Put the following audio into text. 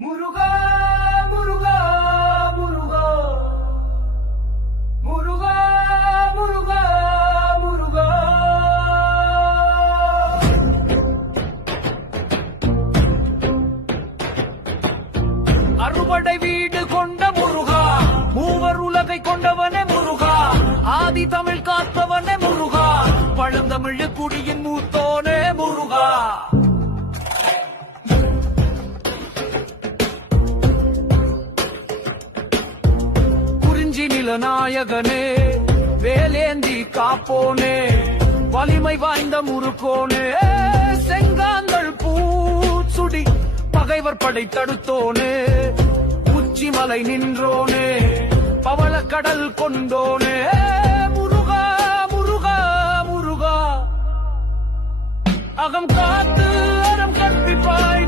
முருகா முருகா முருகா முருகா முருகா முருகா அறுபடை வீடு கொண்ட முருகா, மூவர் உலகை கொண்டவனே முருகா, ஆதி தமிழ் காத்தவனே முருகா, பழந்தமிழ் குடியின் மூத்தோனே முருகா. நாயகனே வேலேந்தி காப்போனே, வலிமை வாய்ந்த முருகோனே, செங்காந்தள் பூச்சுடி பகைவர் படை தடுத்தோனே, உச்சிமலை நின்றோனே, பவளக்கடல் கொண்டோனே முருகா முருகா முருகா. அகம் காத்து அறம் கற்பிப்பாய்